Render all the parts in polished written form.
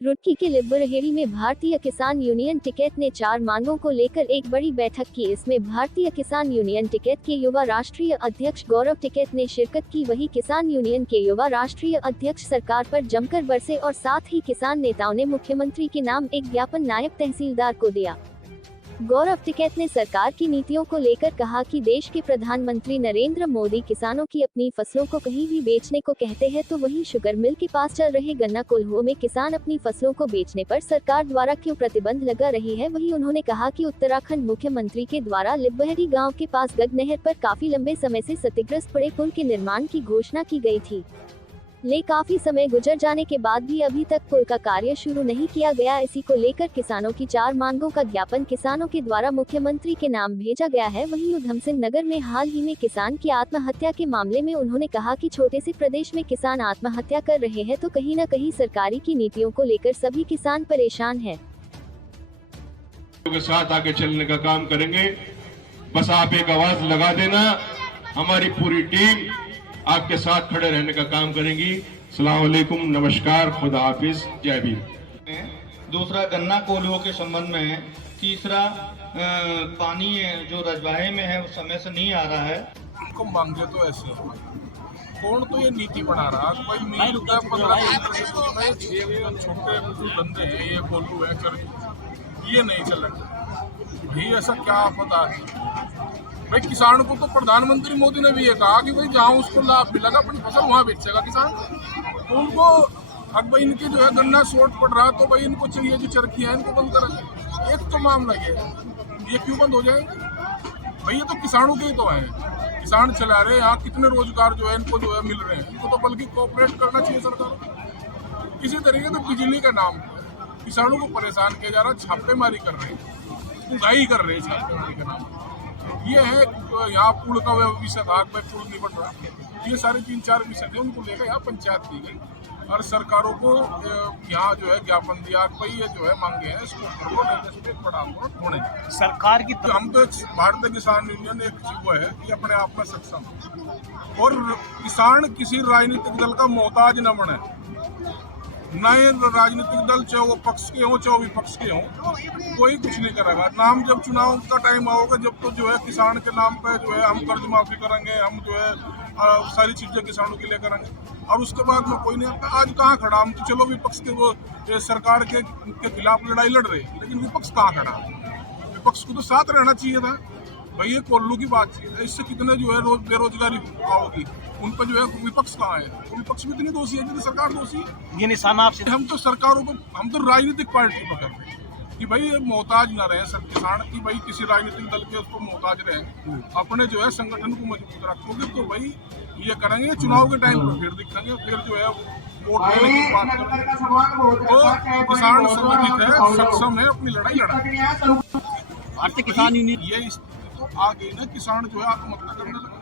रुड़की के लिब्बरहेड़ी में भारतीय किसान यूनियन टिकैत ने 4 मांगों को लेकर एक बड़ी बैठक की। इसमें भारतीय किसान यूनियन टिकैत के युवा राष्ट्रीय अध्यक्ष गौरव टिकैत ने शिरकत की। वहीं किसान यूनियन के युवा राष्ट्रीय अध्यक्ष सरकार पर जमकर बरसे और साथ ही किसान नेताओं ने मुख्यमंत्री के नाम एक ज्ञापन नायब तहसीलदार को दिया। गौरव टिकैत ने सरकार की नीतियों को लेकर कहा कि देश के प्रधानमंत्री नरेंद्र मोदी किसानों की अपनी फसलों को कहीं भी बेचने को कहते हैं, तो वहीं शुगर मिल के पास चल रहे गन्ना कोल्हुओं में किसान अपनी फसलों को बेचने पर सरकार द्वारा क्यों प्रतिबंध लगा रही है। वहीं उन्होंने कहा कि उत्तराखंड मुख्यमंत्री के द्वारा लिब्बरहेड़ी गाँव के पास गग नहर पर काफी लंबे समय से क्षतिग्रस्त पड़े पुल के निर्माण की घोषणा की गई थी, ले काफी समय गुजर जाने के बाद भी अभी तक पुल का कार्य शुरू नहीं किया गया। इसी को लेकर किसानों की 4 मांगों का ज्ञापन किसानों के द्वारा मुख्यमंत्री के नाम भेजा गया है। वहीं उधम सिंह नगर में हाल ही में किसान की आत्महत्या के मामले में उन्होंने कहा कि छोटे से प्रदेश में किसान आत्महत्या कर रहे हैं, तो कहीं न कहीं सरकारी की नीतियों को लेकर सभी किसान परेशान है। के साथ आगे चलने का काम करेंगे। बस आप एक आवाज लगा देना, हमारी पूरी टीम आपके साथ खड़े रहने का काम करेंगी। अस्सलाम वालेकुम, नमस्कार, खुदा हाफिज, जय भीम। दूसरा गन्ना कोल्हुओं के संबंध में है। तीसरा पानी जो रजवाहे में है वो समय से नहीं आ रहा है। को मांगे तो ऐसे कौन तो ये नीति बना रहा, कोई मील का 15 छोटे बंदे हैं, ये कोल्हू है कर ये नहीं चल रहा भाई। ऐसा क्या पता है भाई। किसान को तो प्रधानमंत्री मोदी ने भी ये कहा कि भाई जहाँ उसको लाभ मिलेगा अपनी फसल वहाँ बेचेगा किसान। तो उनको अब भाई इनके जो है गन्ना शॉर्ट पड़ रहा, तो भाई इनको चाहिए जो चरखी है इनको बंद करेंगे। एक तो मामला ये क्यों बंद हो जाएंगे भाई? ये तो किसानों के ही तो है, किसान चला रहे हैं। यहाँ कितने रोजगार जो है इनको जो है मिल रहे हैं। इनको तो बल्कि कोऑपरेट करना चाहिए सरकार को। इसी तरीके से बिजली का नाम किसानों को परेशान किया जा रहा है, छापेमारी कर रहे हैं, उगाई कर रहे हैं छापेमारी के नाम। ये है यहाँ पुल का विषय था, पुल नहीं बन रहा। ये सारे 3-4 विषय थे, उनको लेकर यहाँ पंचायत की गई और सरकारों को यहाँ जो है ज्ञापन दिया भाई ये जो है मांगे हैं इसको बड़ा होने। सरकार की हम तो भारतीय किसान यूनियन एक वो है कि अपने आप में सक्षम और किसान किसी राजनीतिक दल का मोहताज न बने। नए राजनीतिक दल चाहे वो पक्ष के हों चाहे विपक्ष के हों, कोई कुछ नहीं करेगा। नाम जब चुनाव का टाइम आओगे जब तो जो है किसान के नाम पे जो है हम कर्ज माफी करेंगे, हम जो है सारी चीजें किसानों के लिए करेंगे, और उसके बाद में कोई नहीं आता। आज कहाँ खड़ा? हम तो चलो विपक्ष के वो सरकार के खिलाफ लड़ाई लड़ रहे, लेकिन विपक्ष कहाँ खड़ा? विपक्ष को तो साथ रहना चाहिए था भाई। ये कोल्लू की बात है, इससे कितने जो है रोज बेरोजगारी आओगी, उन पर जो है विपक्ष कहाँ है? तो विपक्ष भी इतनी दोषी है जितनी सरकार दोषी है। ये निशाना आपसे हम तो सरकारों को, हम तो राजनीतिक पार्टी पकड़ रहे हैं कि भाई ये मोहताज ना रहे सब किसान की, भाई किसी राजनीतिक दल के उसको मोहताज रहे, अपने जो है संगठन को मजबूत रखोगे तो भाई ये करेंगे। चुनाव के टाइम पर फिर दिखेंगे, फिर जो है वोट देने की बात करेंगे। तो किसान संगठित है, सक्षम है, अपनी लड़ाई लड़ा। भारतीय किसान यूनियन ये तो आ गई ना, किसान जो है आत्महत्या करने लगा।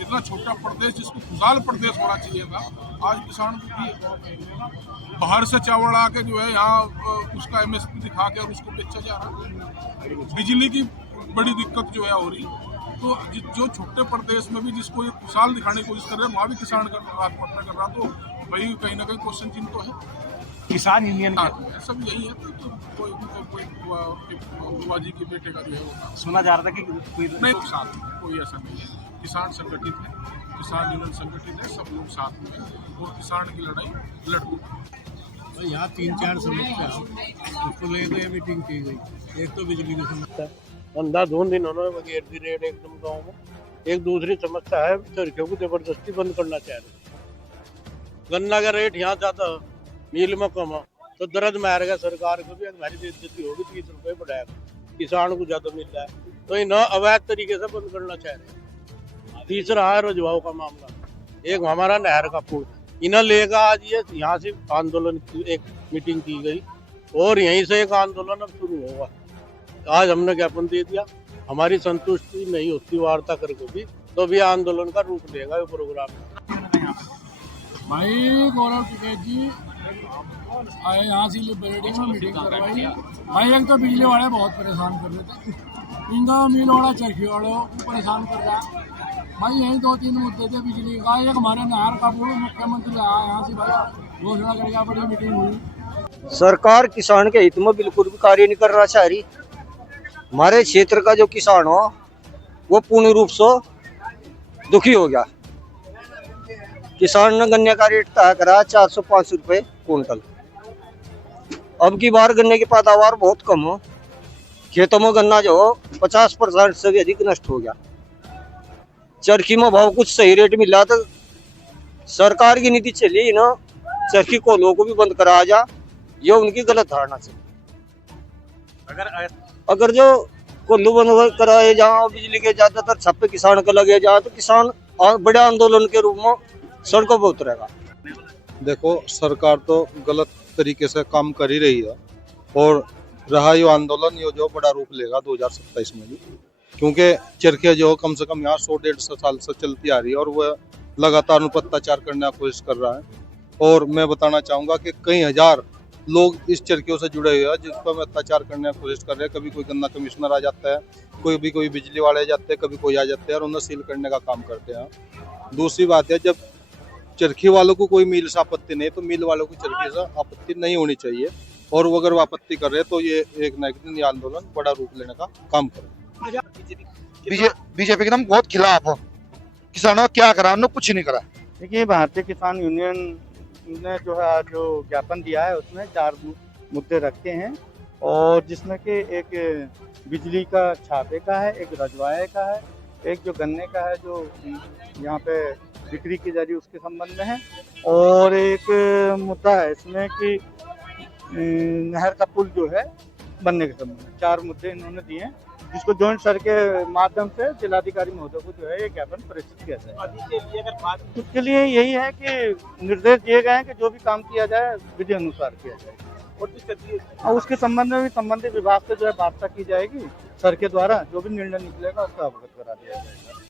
इतना छोटा प्रदेश जिसको खुशहाल प्रदेश होना चाहिए था, आज किसान बाहर से चावल आके जो है यहाँ उसका MSP दिखा के और उसको बेचा जा रहा है। बिजली की बड़ी दिक्कत जो है हो रही। तो जो छोटे प्रदेश में भी जिसको ये खुशहाल दिखाने की कोशिश कर रहे हैं, वहाँ भी किसान आत्महत्या कर रहा, तो भाई कहीं ना कहीं क्वेश्चन चिन्ह तो है। किसान यूनियन का सब यही है। तो कोई बुआजी के बेटे का जो है होता सुना जा रहा था कि कोई नहीं, साथ कोई ऐसा नहीं है। किसान संगठित है, किसान यूनियन संगठित है, सब लोग साथ में और किसान की लड़ाई लड़ते हैं। यहाँ 3-4 समस्या उसको लेकर ये मीटिंग की गई। एक तो बिजली की समस्या, अंधाधुंध इन्होंने वगैरह दी रेट एकदम गाँव में। एक दूसरी समस्या है चरखियों को जबरदस्ती बंद करना चाह रहे। गन्ना का रेट यहाँ ज्यादा मील में कम हो तो दर्द में आएगा सरकार को भी, हमारी बेइज्जती होगी, 30 रुपये बढ़ाएगा, किसान को ज्यादा मिल रहा है तो इन्हें अवैध तरीके से बंद करना चाह रहे हैं। तीसरा है रजवाओं का मामला, एक हमारा नहर का पुल, इन्हें लेकर आज ये यहाँ से आंदोलन की एक मीटिंग की गई और यहीं से एक आंदोलन अब शुरू होगा। आज हमने ज्ञापन दे दिया, हमारी संतुष्टि नहीं होती वार्ता करके भी तो भी आंदोलन का रूप लेगा ये प्रोग्राम। भाई गौरव टिकैत जी आए यहाँ से लिब्बरहेड़ी में मीटिंग करवाई। भाई एक तो बिजली वाले बहुत परेशान कर रहे थे, इनका मिल वाला चरखी वालों को परेशान कर रहा है भाई। यही 2-3 मुद्दे थे बिजली का। एक हमारे नहर का पुल, मुख्यमंत्री आया यहाँ से भाई घोषणा करके बड़ी मीटिंग हुई। सरकार किसान के हित में बिल्कुल भी कार्य नहीं कर रहा चाह रही। हमारे क्षेत्र का जो किसान हो वो पूर्ण रूप से दुखी हो गया। किसान ने गन्ने का रेट तय करा 400-500 रुपए कुंटल। अब की बार गन्ने की पैदावार बहुत कम हो, खेतों में गन्ना जो 50% से भी अधिक नष्ट हो गया। चरखी में भाव कुछ सही रेट मिला तो सरकार की नीति चली ना, चरखी कोलों को भी बंद करा जा, ये उनकी गलत धारणा से। अगर जो कोल्लू बंद कराए जहाँ बिजली के ज्यादातर छापे किसान को लगे जहाँ, तो किसान बड़े आंदोलन के रूप में सड़कों पर उतरेगा। देखो, सरकार तो गलत तरीके से काम कर ही रही है और रहा ये आंदोलन ये जो बड़ा रूप लेगा 2027 में भी, क्योंकि चरखे जो कम से कम यहाँ 100-150 साल से चलती आ रही है और वह लगातार उन पर अत्याचार करने की कोशिश कर रहा है। और मैं बताना चाहूँगा कि कई हजार लोग इस चरखियों से जुड़े हुए हैं जिस पर अत्याचार करने की कोशिश कर रहे हैं। कभी कोई गन्ना कमिश्नर आ जाता है, कोई बिजली वाले आ जाते हैं, कभी कोई आ जाते हैं और उन्हें सील करने का काम करते हैं। दूसरी बात है, जब चरखी वालों को कोई मील से आपत्ति नहीं तो मिल वालों को चरखी से आपत्ति नहीं होनी चाहिए, और वो अगर वो आपत्ति कर रहे हैं तो ये एक न एक दिन ये आंदोलन बड़ा रूप लेने का काम करे। बीजेपी के नाम बहुत खिलाफ हो, किसानों क्या करा, उन्होंने कुछ नहीं करा। देखिए, भारतीय किसान यूनियन ने जो है जो ज्ञापन दिया है उसमें 4 मुद्दे रखे हैं, और जिसमें कि एक बिजली का छापे का है, एक रजवाए का है, एक जो गन्ने का है जो यहाँ पे बिक्री की जा रही है उसके संबंध में है, और एक मुद्दा है इसमें कि नहर का पुल जो है बनने के संबंध में। 4 मुद्दे इन्होंने दिए हैं, जिसको जॉइंट सर के माध्यम से जिलाधिकारी महोदय को जो है ये ज्ञापन प्रेषित किया जाए। उसके लिए यही है कि निर्देश दिए गए हैं कि जो भी काम किया जाए विधि अनुसार किया जाए, और उसके संबंध में भी संबंधित विभाग से जो है वार्ता की जाएगी। सर के द्वारा जो भी निर्णय निकलेगा उसका अवगत करा दिया जाएगा।